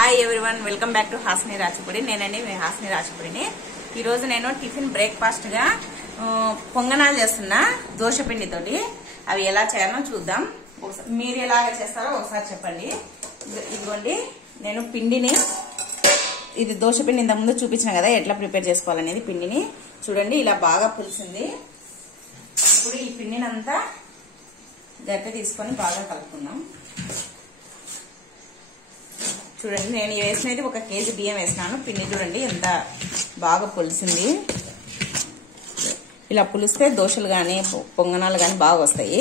Hi everyone, welcome back to Hasni Rachipudi. నేనండి మీ హాస్ని రాచిపూడిని. ఈ రోజు నేను టిఫిన్ బ్రేక్ఫాస్ట్ గా పొంగనాలు చేస్తున్నా దోశ పిండితోటి. అవి ఎలా చేయాలో చూద్దాం. మీరు ఎలాగా చేస్తారో ఒకసారి చెప్పండి. ఇదిగోండి, నేను పిండిని, ఇది దోశ పిండి ఇంతకు ముందు చూపించిన కదా ఎట్లా ప్రిపేర్ చేసుకోవాలనేది. పిండిని చూడండి, ఇలా బాగా పులిసింది. ఇప్పుడు ఈ పిండిని అంతా గట్టి తీసుకొని బాగా కలుపుకుందాం. చూడండి, నేను వేసినది 1 కేజీ బియ్యం వేసినాను. పిండి చూడండి ఎంత బాగా పులిసింది. ఇలా పులిస్తే దోశలు కానీ పొంగనాలు కానీ బాగా వస్తాయి.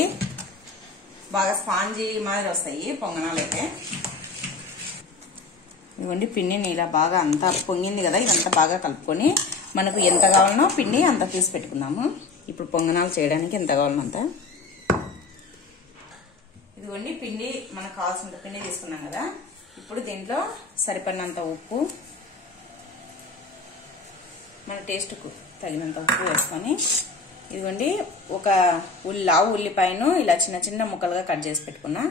బాగా స్పాంజీ మాదిరి వస్తాయి పొంగనాలు అయితే. ఇవ్వండి, పిండిని ఇలా బాగా అంతా పొంగింది కదా, ఇదంతా బాగా కలుపుకొని మనకు ఎంత కావాలనో పిండి అంత తీసి పెట్టుకుందాము. ఇప్పుడు పొంగనాలు చేయడానికి ఎంత కావాలనో అంత. ఇదిగోండి, పిండి మనకు కావాల్సినంత పిండి తీసుకున్నాం కదా. ఇప్పుడు దీంట్లో సరిపడినంత ఉప్పు, మన టేస్ట్కు తగినంత ఉప్పు వేసుకొని, ఇదిగోండి ఒక లావు ఉల్లిపాయను ఇలా చిన్న చిన్న ముక్కలుగా కట్ చేసి పెట్టుకున్నా.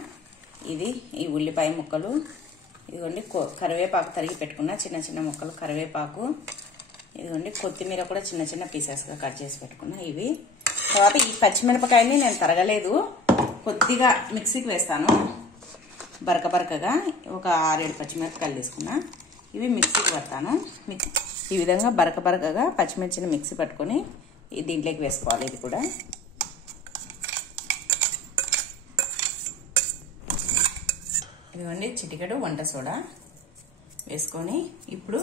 ఇది ఈ ఉల్లిపాయ ముక్కలు. ఇదిగోండి కరివేపాకు తరిగి పెట్టుకున్నా, చిన్న చిన్న ముక్కలు కరివేపాకు. ఇదిగోండి కొత్తిమీర కూడా చిన్న చిన్న పీసెస్గా కట్ చేసి పెట్టుకున్నా. ఇవి తర్వాత ఈ పచ్చిమిరపకాయని నేను తరగలేదు, కొద్దిగా మిక్సీకి వేస్తాను. బరకగా ఒక 6-7 పచ్చిమిరపకాయలు తీసుకున్నా. ఇవి మిక్సీకి పడతాను. ఈ విధంగా బరకగా పచ్చిమిర్చిని మిక్సీ పట్టుకొని దీంట్లోకి వేసుకోవాలి. ఇది కూడా ఇదిగోండి చిటికెడు వంట సోడా వేసుకొని, ఇప్పుడు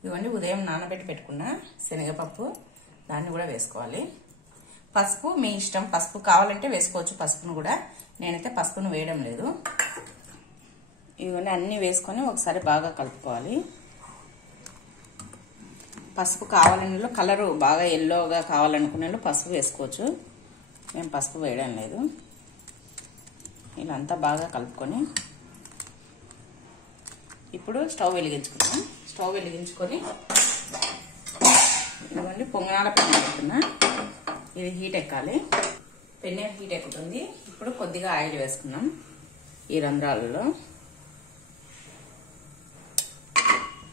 ఇదిగోండి ఉదయం నానబెట్టి పెట్టుకున్న శనగపప్పు, దాన్ని కూడా వేసుకోవాలి. పసుపు మీ ఇష్టం, పసుపు కావాలంటే వేసుకోవచ్చు పసుపును కూడా. నేనైతే పసుపును వేయడం లేదు. ఇవన్నీ అన్నీ వేసుకొని ఒకసారి బాగా కలుపుకోవాలి. పసుపు కావాలనే కలరు బాగా ఎల్లోగా కావాలనుకునే పసుపు వేసుకోవచ్చు. నేను పసుపు వేయడం లేదు. ఇలా అంతా బాగా కలుపుకొని ఇప్పుడు స్టవ్ వెలిగించుకుందాం. స్టవ్ వెలిగించుకొని ఇదిగోండి పొంగనాల పిండి పెడుతున్నా. ఇది హీట్ ఎక్కాలి. పెన్నె హీట్ ఎక్కుతుంది. ఇప్పుడు కొద్దిగా ఆయిల్ వేసుకుందాం ఈ రంధ్రాలలో.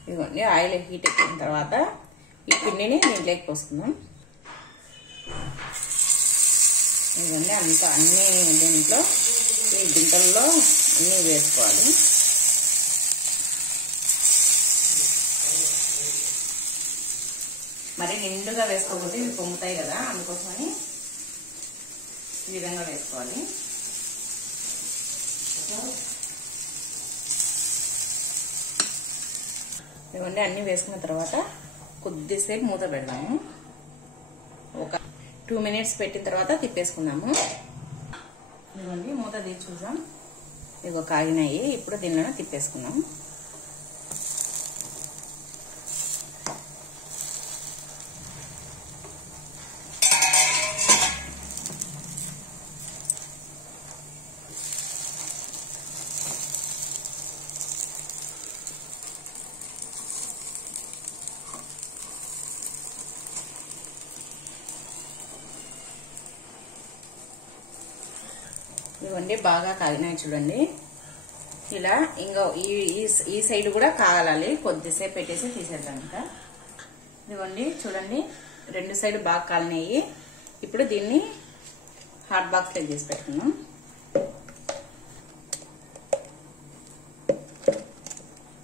ఇదిగోండి ఆయిల్ హీట్ ఎక్కిన తర్వాత ఈ పిండిని దీంట్లోకి పోసుకుందాం. ఇదిగోండి అంతా అన్ని దీంట్లో ఈ గింటల్లో అన్నీ వేసుకోవాలి. మరి నిండుగా వేసుకోకపోతే ఇవి పొంగుతాయి కదా, అందుకోసమని ఈ విధంగా వేసుకోవాలి. ఇవన్నీ అన్ని వేసుకున్న తర్వాత కొద్దిసేపు మూత పెడదాము. ఒక 2 మినిట్స్ పెట్టిన తర్వాత తిప్పేసుకుందాము. ఇదిగోండి మూత తీసి చూద్దాం. ఇదిగో కాగినాయి. ఇప్పుడు దీనిలో తిప్పేసుకుందాం. ఇవ్వండి బాగా కాగినాయి చూడండి. ఇలా ఇంకా ఈ సైడ్ కూడా కాగాలి. కొద్దిసేపు పెట్టేసి తీసేద్దాం. ఇంకా ఇదిగోండి చూడండి, 2 సైడ్ బాగా కాలినాయి. ఇప్పుడు దీన్ని హాట్ బాక్స్లో తీసి పెట్టుకున్నాం.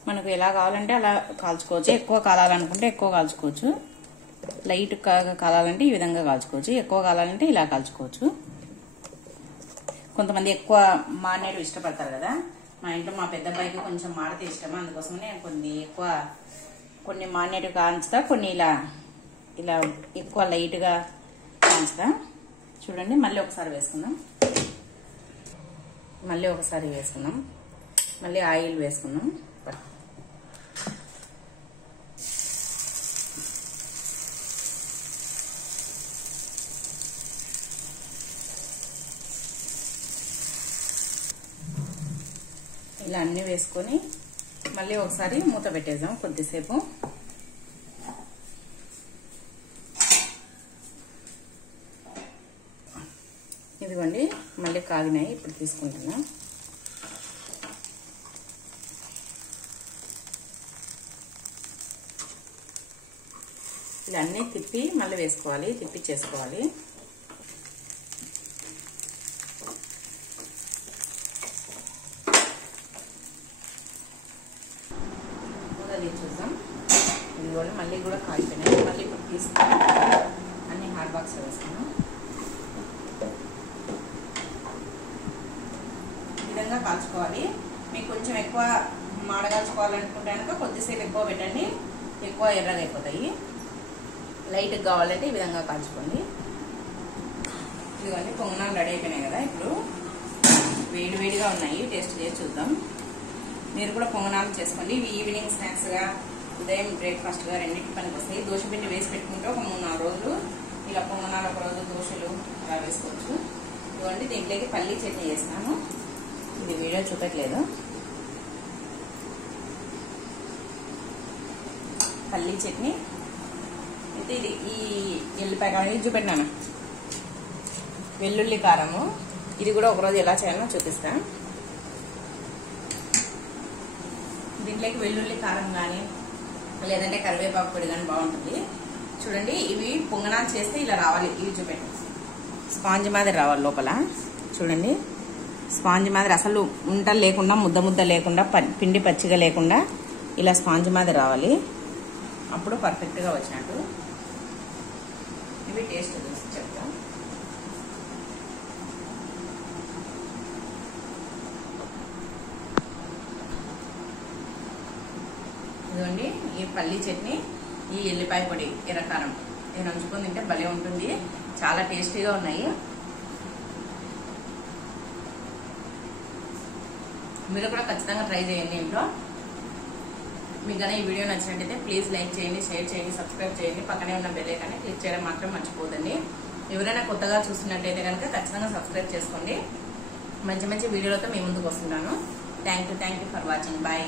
మనకు ఎలా కావాలంటే అలా కాల్చుకోవచ్చు. ఎక్కువ కాలాలనుకుంటే ఎక్కువ కాల్చుకోవచ్చు. లైట్ కాలాలంటే ఈ విధంగా కాల్చుకోవచ్చు. ఎక్కువ కాలాలంటే ఇలా కాల్చుకోవచ్చు. కొంతమంది ఎక్కువ మానేడు ఇష్టపడతారు కదా. మా ఇంట్లో మా పెద్ద అబ్బాయికి కొంచెం మాడితే ఇష్టం. అందుకోసమనే కొన్ని మానేడు కాల్చుతా, కొన్ని ఇలా ఎక్కువ లైట్గా కాల్చుతా. చూడండి మళ్ళీ ఒకసారి వేసుకుందాం. మళ్ళీ ఆయిల్ వేసుకుందాం. ఇలా అన్ని వేసుకొని మళ్ళీ ఒకసారి మూత పెట్టేద్దాం కొద్దిసేపు. ఇదిగోండి మళ్ళీ కాగినాయి. ఇప్పుడు తీసుకుంటున్నా. ఇలా అన్నీ తిప్పి మళ్ళీ వేసుకోవాలి, తిప్పి చేసుకోవాలి. చూద్దాం, ఇది కూడా మళ్ళీ కూడా కాలిపోయినాయి. మళ్ళీ ఇప్పుడు తీసుకొని అన్ని హాట్ బాక్స్లో వేసుకున్నాం. ఈ విధంగా కాల్చుకోవాలి. మీకు కొంచెం ఎక్కువ మాడగాల్చుకోవాలనుకుంటే కనుక కొద్దిసేపు ఎక్కువ పెట్టండి, ఎక్కువ ఎర్రగా అయిపోతాయి. లైట్గా కావాలంటే ఈ విధంగా కాల్చుకోండి. ఇదిగోండి పొంగనాలు రెడీ అయిపోయినాయి కదా. ఇప్పుడు వేడివేడిగా ఉన్నాయి, టేస్ట్ చేసి చూద్దాం. మీరు కూడా పొంగనాలు చేసుకోండి. ఇవి ఈవినింగ్ స్నాక్స్గా, ఉదయం బ్రేక్ఫాస్ట్గా రెండింటి పనికి వస్తాయి. దోశపిండి వేసి పెట్టుకుంటే ఒక 3-4 రోజులు ఇలా పొంగనాలు, ఒక రోజు దోశలు అలా వేసుకోవచ్చు. ఇదిగోండి దీంట్లోకి పల్లీ చట్నీ చేస్తాను. ఇది వీడియో చూపట్లేదు. పల్లీ చట్నీ అయితే ఇది ఈ ఎల్లిపాయ కారం చూపెట్టినాను. వెల్లుల్లి కారము, ఇది కూడా ఒకరోజు ఎలా చేయాలో చూపిస్తాను. దీంట్లోకి వెల్లుల్లి కారం కానీ లేదంటే కరివేపాకు పొడి కానీ బాగుంటుంది. చూడండి, ఇవి పొంగనాలు చేస్తే ఇలా రావాలి. ఇవి చూపెట్టి స్పాంజ్ మాదిరి రావాలి లోపల. చూడండి, స్పాంజ్ మాదిరి అసలు ఉంటలు లేకుండా, ముద్ద లేకుండా, పిండి పచ్చిగా లేకుండా ఇలా స్పాంజ్ మాదిరి రావాలి. అప్పుడు పర్ఫెక్ట్గా వచ్చినట్టు. ఇవి టేస్ట్ చూసి చెప్తాం. ఇదిగోండి ఈ పల్లీ చట్నీ, ఈ ఎల్లిపాయ పొడి, ఎర్రకారం ఇది నంచుకొని తింటే భలే ఉంటుంది. చాలా టేస్టీగా ఉన్నాయి. మీరు కూడా ఖచ్చితంగా ట్రై చేయండి ఇంట్లో. మీకు కానీ ఈ వీడియో నచ్చినట్టయితే ప్లీజ్ లైక్ చేయండి, షేర్ చేయండి, సబ్స్క్రైబ్ చేయండి. పక్కనే ఉన్న బెల్ ఐకాన్ని క్లిక్ చేయడం మాత్రం మర్చిపోదండి. ఎవరైనా కొత్తగా చూస్తున్నట్టయితే కనుక ఖచ్చితంగా సబ్స్క్రైబ్ చేసుకోండి. మంచి మంచి వీడియోలతో మీ ముందుకు వస్తున్నాను. Thank you for watching. Bye.